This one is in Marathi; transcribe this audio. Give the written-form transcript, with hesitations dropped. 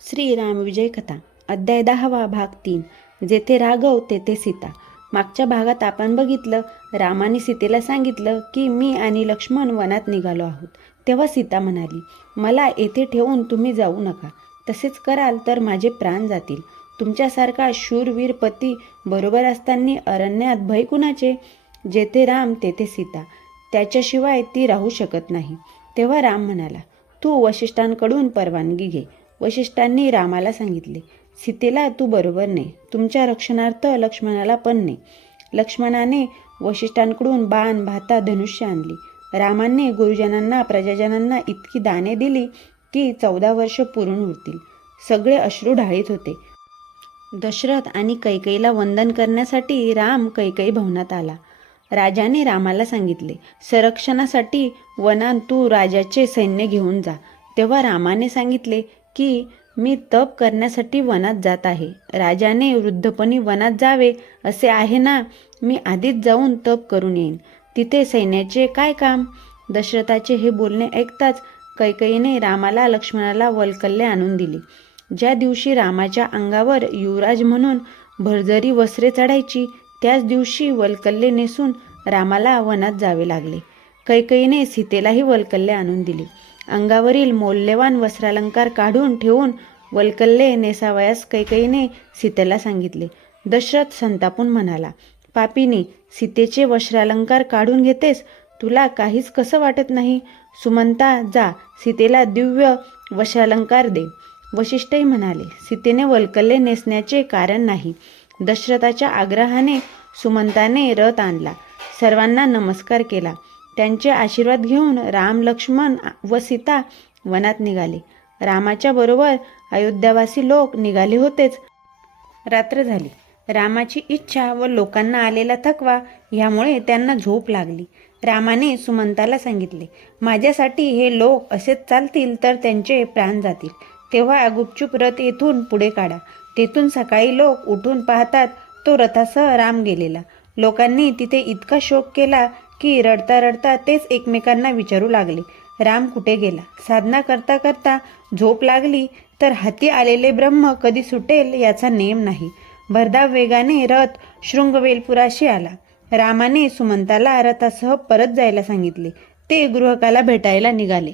श्री रामविजय कथा अध्याय 10 भाग 3 जेथे राघव तेथे सीता. मागच्या भागात आपण बघितलं, रामाने सीतेला सांगितलं की मी आणि लक्ष्मण वनात निघालो आहोत. तेव्हा सीता म्हणाली, मला येथे ठेवून तुम्ही जाऊ नका. तसेच कराल तर माझे प्राण जातील. तुमच्यासारखा शूरवीर पती बरोबर असताना अरण्यात भय कुणाचे? जेथे राम तेथे सीता, त्याच्याशिवाय ती राहू शकत नाही. तेव्हा राम म्हणाला, तू वसिष्ठांकडून परवानगी घे. वसिष्ठांनी रामाला सांगितले, सीतेला तू बरोबर ने, तुमच्या रक्षणार्थ लक्ष्मणाला पण ने. लक्ष्मणाने वसिष्ठांकडून बाण, भाता, धनुष्य आणली. रामाने गुरुजनांना प्रजाजनांना इतकी दाने दिली की 14 वर्ष पुरून उरतील. सगळे अश्रू ढाळीत होते. दशरथ आणि कैकेयीला वंदन करण्यासाठी राम कैकेयी भवनात आला. राजाने रामाला सांगितले, संरक्षणासाठी वनात तू राजाचे सैन्य घेऊन जा. तेव्हा रामाने सांगितले की मी तप करण्यासाठी वनात जात आहे. राजाने वृद्धपणी वनात जावे असे आहे ना, मी आधीच जाऊन तप करून येईन. तिथे सैन्याचे काय काम? दशरथाचे हे बोलणे ऐकताच कैकेयीने रामाला लक्ष्मणाला वल्कल्ले आणून दिली. ज्या दिवशी रामाच्या अंगावर युवराज म्हणून भरजरी वस्त्रे चढायची, त्याच दिवशी वल्कल्ले नेसून रामाला वनात जावे लागले. कैकेयीने सीतेलाही वल्कल्ले आणून दिली. अंगावरील मौल्यवान वस्त्रालंकार काढून ठेवून वल्कल्ले नेसावयास कैकेयीने सीतेला सांगितले. दशरथ संतापून म्हणाला, पापिनी, सीतेचे वस्त्रालंकार काढून घेतेस? तुला काहीच कसं वाटत नाही? सुमंता, जा सीतेला दिव्य वस्त्रालंकार दे. वसिष्ठही म्हणाले, सीतेने वल्कल्ले नेसण्याचे कारण नाही. दशरथाच्या आग्रहाने सुमंताने रथ आणला. सर्वांना नमस्कार केला. त्यांचे आशीर्वाद घेऊन राम, लक्ष्मण व सीता वनात निघाले. रामाच्या बरोबर अयोध्यावासी लोक निघाले होतेच. रात्र झाली. रामाची इच्छा व लोकांना आलेला थकवा यामुळे त्यांना झोप लागली. रामाने सुमंताला सांगितले, माझ्यासाठी हे लोक असेच चालतील तर त्यांचे प्राण जातील. तेव्हा गुपचूप रथ येथून पुढे काढा. तेथून सकाळी लोक उठून पाहतात तो रथासह राम गेलेला. लोकांनी तिथे इतका शोक केला की रडता रडता तेच एकमेकांना विचारू लागले, राम कुठे गेला? साधना करता करता झोप लागली तर हाती आलेले ब्रह्म कधी सुटेल याचा नेम नाही. भरधाव वेगाने रथ शृंगवेलपुराशी आला. रामाने सुमंताला रथासह परत जायला सांगितले. ते गृहकाला भेटायला निघाले.